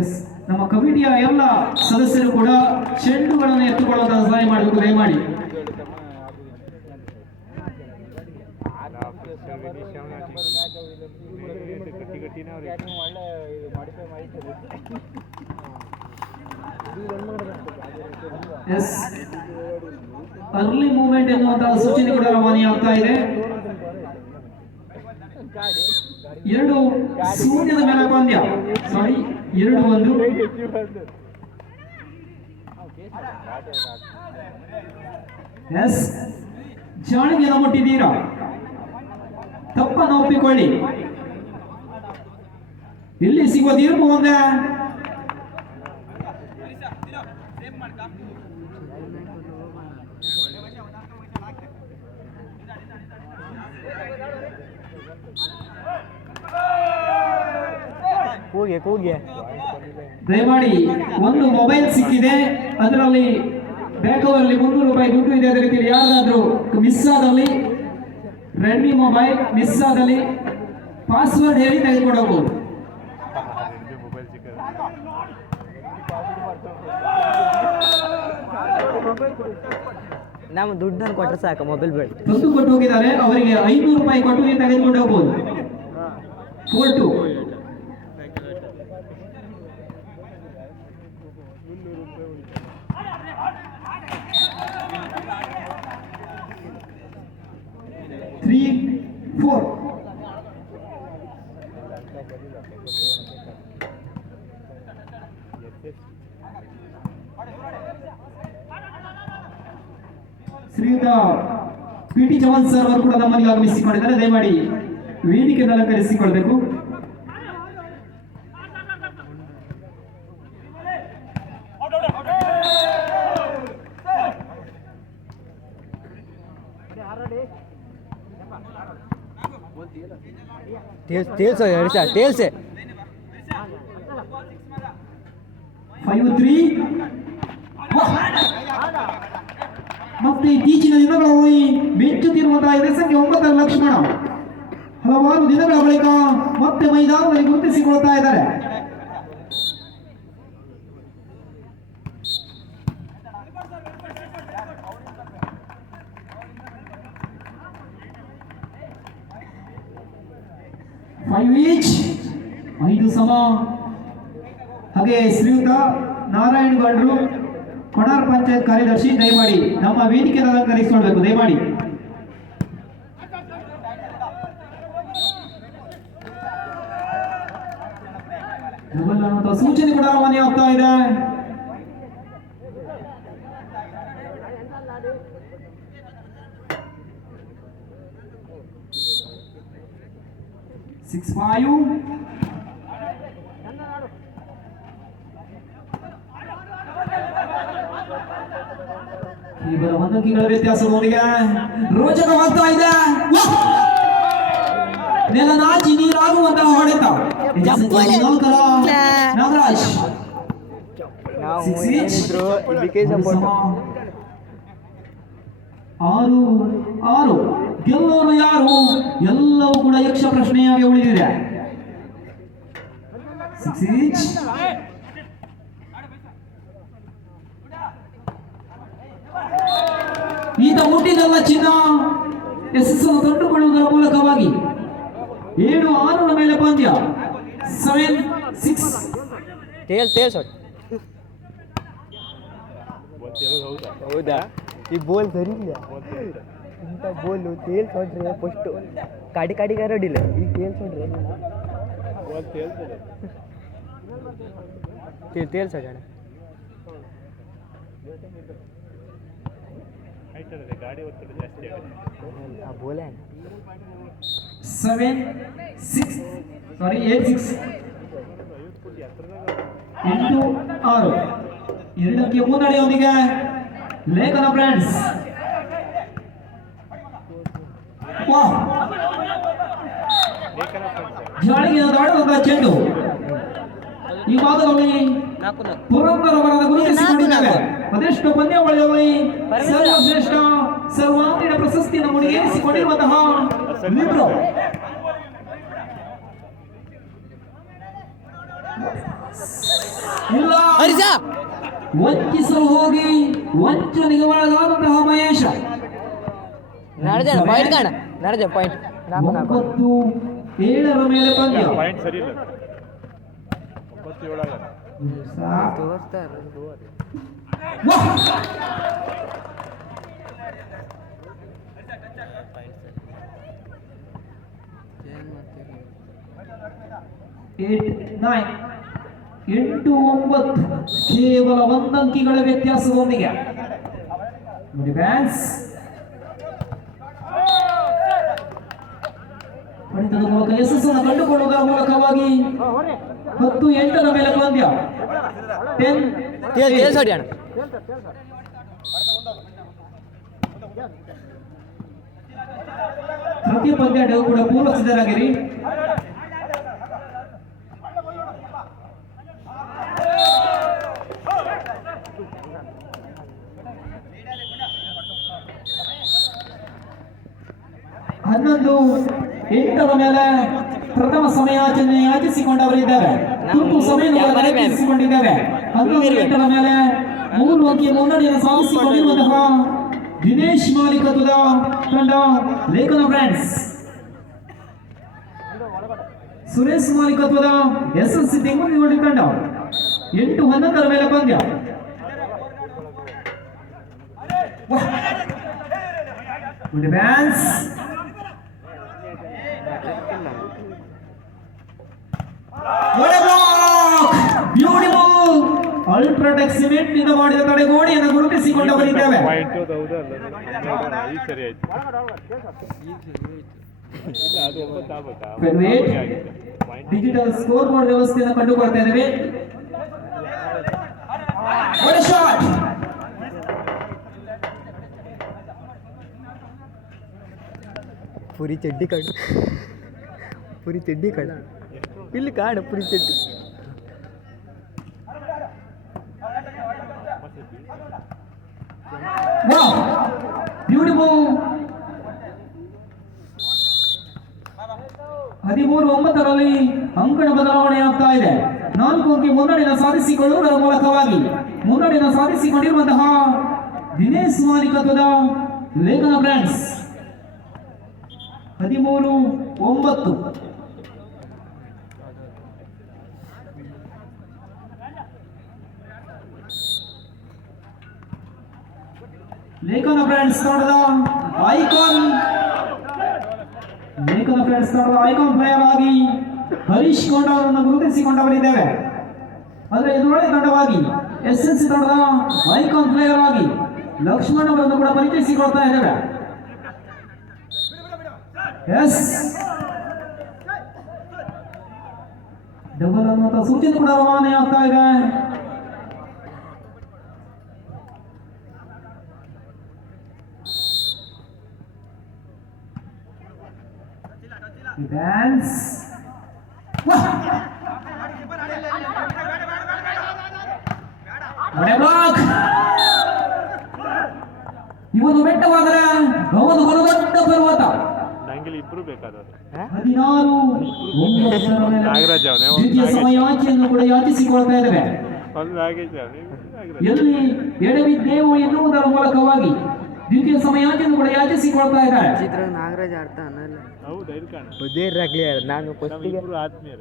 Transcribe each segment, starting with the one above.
S, ನಮ್ಮ ಕಮಿಟಿಯ ಎಲ್ಲ ಸದಸ್ಯರು ಕೂಡ ಚೆಂಡುಗಳನ್ನು ಎತ್ತುಕೊಳ್ಳುವಂತಹ ಸಹಾಯ ಮಾಡಬೇಕು ದಯಮಾಡಿ. ಎಸ್, ಅರ್ಲಿ ಮೂವ್ಮೆಂಟ್ ಎನ್ನುವಂತಹ ಸೂಚನೆ ಕೂಡ ರವಾನೆಯಾಗ್ತಾ ಇದೆ. 2 ಶೂನ್ಯದ ಮೇಲೆ ಪಂದ್ಯ. ಸಾರಿ, 2-1. ಎಸ್, ಜಾಳಿಗೆಯನ್ನು ಮುಟ್ಟಿದ್ದೀರಾ, ತಪ್ಪನ್ನು ಒಪ್ಪಿಕೊಳ್ಳಿ. ಇಲ್ಲಿ ಸಿಗುವ ತೀರ್ಪು ಒಂದೇ. ದಯಮಾಡಿ, ಒಂದು ಮೊಬೈಲ್ ಸಿಕ್ಕಿದೆ, ಅದರಲ್ಲಿ ಬ್ಯಾಕವರಲ್ಲಿ 300 ರೂಪಾಯಿ ದುಡ್ಡು ಇದೆ. ಅದೇ ರೀತಿಯಲ್ಲಿ ಯಾರಾದ್ರೂ ಮಿಸ್ ಆದಲ್ಲಿ, ರೆಡ್ಮಿ ಮೊಬೈಲ್ ಮಿಸ್ ಆದಲ್ಲಿ ಪಾಸ್ವರ್ಡ್ ಹೇಳಿ ತೆಗೆದುಕೊಂಡು ಹೋಗ್ಬೋದು. ನಮ್ಮ ದುಡ್ಡನ್ನು ಕೊಟ್ಟರೆ ಸಾಕು, ಮೊಬೈಲ್ ಬೇಡ. ದುಡ್ಡು ಕೊಟ್ಟು ಹೋಗಿದ್ದಾರೆ, ಅವರಿಗೆ 500 ರೂಪಾಯಿ ಕೊಟ್ಟು ನೀವು ತೆಗೆದುಕೊಂಡು ಹೋಗ್ಬೋದು. 4-2. ಶ್ರೀಯುತ ಪಿಟಿ ಚವನ್ ಸರ್ ಅವರು ಕೂಡ ನಮ್ಮಲ್ಲಿ ಆಗಮಿಸಿಕೊಂಡಿದ್ದಾರೆ. ದಯಮಾಡಿ ವೇದಿಕೆಯನ್ನು ಅಲಂಕರಿಸಿಕೊಳ್ಬೇಕು. ಟೇಲ್ಸ್ 5-3. ಮತ್ತೆ ಇತ್ತೀಚಿನ ದಿನಗಳಲ್ಲಿ ಮೆಚ್ಚುತ್ತಿರುವಂತಹ ಎಸಂಖ್ಯೆ 9 ಲಕ್ಷ್ಮಣ ಹಲವಾರು ದಿನಗಳ ಬಳಿಕ ಮತ್ತೆ ಮೈದಾನದಲ್ಲಿ ಗುರುತಿಸಿಕೊಳ್ತಾ ಇದ್ದಾರೆ. ಐದು ಸಮ. ಹಾಗೆ ಶ್ರೀಯುತ ನಾರಾಯಣ್ ಗೌಡ್ರು, ಕೊಣಾರ್ ಪಂಚಾಯತ್ ಕಾರ್ಯದರ್ಶಿ, ದಯಮಾಡಿ ನಮ್ಮ ವೇದಿಕೆಯನ್ನು ಅಲಂಕರಿಸಿಕೊಳ್ಬೇಕು. ದಯಮಾಡಿ ಸೂಚನೆ ಕೂಡ ರವಾನೆಯಾಗ್ತಾ ಇದೆ. ಕೇವಲ 1 ಅಂಕಿಗಳ ವ್ಯತ್ಯಾಸದೊಂದಿಗೆ ರೋಚಕವಾಗ್ತಾ ಇದೆ. ನೆಲನಾಚಿ ನೀರಾಗುವಂತಹ ಹೊಡೆತ. ನಾಗರಾಜ್ 6-6. ಗೆಲ್ಲೋರು ಯಾರು? ಎಲ್ಲವೂ ಕೂಡ ಯಕ್ಷ ಪ್ರಶ್ನೆಯಾಗಿ ಉಳಿದಿದೆ. 6 ಈತ ಹುಟ್ಟಿದಲ್ಲ ಚಿನ್ನ. ಯಶಸ್ಸನ್ನು ತಂದುಕೊಳ್ಳುವುದರ ಮೂಲಕವಾಗಿ 7-6 ಮೇಲೆ ಪಂದ್ಯ. 7-6. ಹೌದಾ? ಈ ಬೋಲ್ ಸರಿ ಇಲ್ಲ. ಇಂಥ ಬೋಲು ತೇಲ್ ಹೊಡ್ರೆ ಫಸ್ಟ್ ಕಾಡಿ ಗಾರಡಿಲ್ಲ. ಈಗ ತೇಲ್ ಹೊಡ್ರೆ ತೇಲ್ ಸೋಜಾಣ ಗಾಡಿ ಒತ್ತಡ ಜಾಸ್ತಿ ಆಗುತ್ತೆ. ಆ ಬೋಲೆ 7-6. ಸಾರಿ 8-6. 8-6. 2 ಅಂಕಿಯ ಮುನ್ನಡೆಯೊಂದಿಗೆ ಲೇಖನ ಬ್ರಾಂಡ್ಸ್ ವಾಹ್ ಜಾಳಿಗೆ ದಾಡುವಂತಹ ಚೆಂಡು ಈ ಭಾಗದಲ್ಲಿ ಪುರಂದರವರನ್ನ ಗುರುತಿಸಿಕೊಂಡಿದ್ದಾರೆ. ಅದೆಷ್ಟು ಪಂದ್ಯಾವಳಿಯಲ್ಲಿ ಸರ್ವಶ್ರೇಷ್ಠ ಸರ್ವಾಂಗೀಣ ಪ್ರಶಸ್ತಿಯನ್ನು ಮುಡಿಗೇರಿಸಿಕೊಂಡಿರುವಂತಹ ಲಿಬ್ರೋ ಇಲ್ಲ ವಂಚಿಸಲು ಹೋಗಿ ವಂಚನೆಗೆ ಒಳಗಾದಂತಹ ಮಹೇಶ. 9-7 ಮೇಲೆ ಪಂದ್ಯ. ವಾಹ್! 8-9 ಕೇವಲ ಒಂದಂಕಿಗಳ ವ್ಯತ್ಯಾಸದೊಂದಿಗೆ ಬ್ಯಾನ್ಸ್ ಪಡಿತದ ಮೂಲಕ ಯಶಸ್ಸನ್ನು ಕಂಡುಕೊಳ್ಳುವುದರ ಮೂಲಕವಾಗಿ 10-8 ಮೇಲೆ ಪಂದ್ಯ. 10 ಪ್ರತಿ ಪಂದ್ಯ ಕೂಡ ಪೂರ್ವ ಸಿದ್ಧರಾಗಿರಿ. ಹನ್ನೊಂದು 8 ಮೇಲೆ ಪ್ರಥಮ ಸಮಯಾಚರಣೆ ಯಾಚಿಸಿಕೊಂಡವರಿದ್ದಾರೆ. ತುರ್ತು ಸಮಯವನ್ನು ಯಾಚಿಸಿಕೊಂಡಿದ್ದಾರೆ. 11-8 ಮೇಲೆ 3 ಅಂಕಿಯ ಮುನ್ನಡೆಯನ್ನು ಸಾಧಿಸಿಕೊಂಡಿರುವಂತಹ ದಿನೇಶ್ ಮಾಲೀಕತ್ವದ ತಂಡ ಲೇಖನ ಫ್ರೆಂಡ್ಸ್, ಸುರೇಶ್ ಮಾಲೀಕತ್ವದ SSC ತೆಂಗುಂದಿಗೋಡಿ ತಂಡ 8-11 ಮೇಲೆ ಪಂದ್ಯ. ಡಿಫೆನ್ಸ್ ಬ್ಯೂಟಿಫುಲ್ ಅಲ್ಟ್ರಾಟೆಕ್ ಸಿಮೆಂಟ್ ನಿಂದ ಮಾಡಿದ ತಡೆಗೋಡೆಯನ್ನು ಗುರುತಿಸಿಕೊಂಡವರಿದ್ದೇವೆ. ಡಿಜಿಟಲ್ ಸ್ಕೋರ್ ಬೋರ್ಡ್ ವ್ಯವಸ್ಥೆಯನ್ನು ಕಂಡುಕೊಳ್ತಾ ಇದ್ದೇವೆ. ಪುರಿ ಚಡ್ಡಿ ಕಾಡು, ಪುರಿ ಚಡ್ಡಿ ಕಾಡು, ಇಲ್ಲಿ ಕಾಡು ಪುರಿ ಚಡ್ಡಿ. ಬ್ಯೂಟಿಫುಲ್ 13-9 ಅಂಕಣ ಬದಲಾವಣೆ ಆಗ್ತಾ ಇದೆ. 4 ಅಂಕಿ ಮುನ್ನಡೆಯನ್ನು ಸಾಧಿಸಿಕೊಳ್ಳುವುದರ ಮೂಲಕವಾಗಿ ಮುನ್ನಡೆಯನ್ನು ಸಾಧಿಸಿಕೊಂಡಿರುವಂತಹ ದಿನೇಶ್ ಮಾಲೀಕತ್ವದ ಲೇಖನ ಬ್ರ್ಯಾಂಡ್ಸ್ 13-9. ಲೇಖನ ಫ್ರೆಂಡ್ಸ್ ತಂಡದ ಐಕಾನ್ ಪ್ಲೇಯರ್ ಆಗಿ ಹರೀಶ್ ಕೊಂಡವರನ್ನು ಗುರುತಿಸಿಕೊಂಡವರಿದ್ದೇವೆ. ಆದರೆ ಎದುರೊಳೆ ತಂಡವಾಗಿ SSC ತಂಡದ ಐಕಾನ್ ಪ್ಲೇಯರ್ ಆಗಿ ಲಕ್ಷ್ಮಣ್ ಅವರನ್ನು ಕೂಡ ಪರಿಚಯಿಸಿಕೊಳ್ತಾ ಇದ್ದೇವೆ. ಎಸ್ ಡಬಲ್ ಅನ್ನುವಂಥ ಸೂಚನೆ ಕೂಡ ರವಾನೆ ಆಗ್ತಾ ಇದೆ. ಡ್ಯಾನ್ಸ್ ಇವನು ಬೆಟ್ಟವಾದರೆ ಅವನು ಹೊರದೊಡ್ಡ ಪರ್ವತ. 16-9 ದ್ವಿತೀಯ ಸಮಯಾಚೆಯನ್ನು ಕೂಡ ಯಾಚಿಸಿಕೊಳ್ತಾ ಇದ್ದೇವೆ. ಎಲ್ಲಿ ಎಡವಿದ್ದೇವು ಎನ್ನುವುದರ ಮೂಲಕವಾಗಿ ದ್ವಿತೀಯ ಸಮಯಾಚೆಯನ್ನು ಕೂಡ ಯಾಚಿಸಿಕೊಳ್ತಾ ಇದ್ದಾರೆ. ನಾಗರಾಜ್ ಅರ್ಥ ಅನ್ನಲ್ಲ. ನಾನು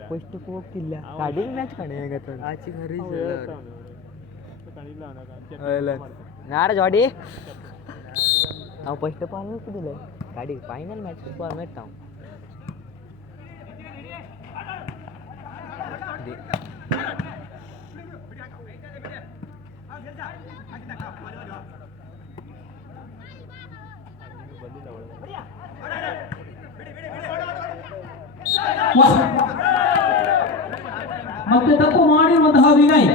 ಫಸ್ಟ್ ಹೋಗ್ತಿಲ್ಲ. ಕಡಿಮೆ ಮ್ಯಾಚ್ ಕಣೆ ನಾರಾಜ್ ಹೊಡಿ. ನಾವು ಫಸ್ಟ್ ಪಾಲ್ ಹೋಗ್ತಿದ್ದಿಲ್ಲ, ಗಾಡಿ ಫೈನಲ್ ಮ್ಯಾಚ್ ಫಾರ್ಮೇಟ್ ನಾವು ಮತ್ತೆ ತಪ್ಪು ಮಾಡಿರುವಂತಹ ವಿನಯ್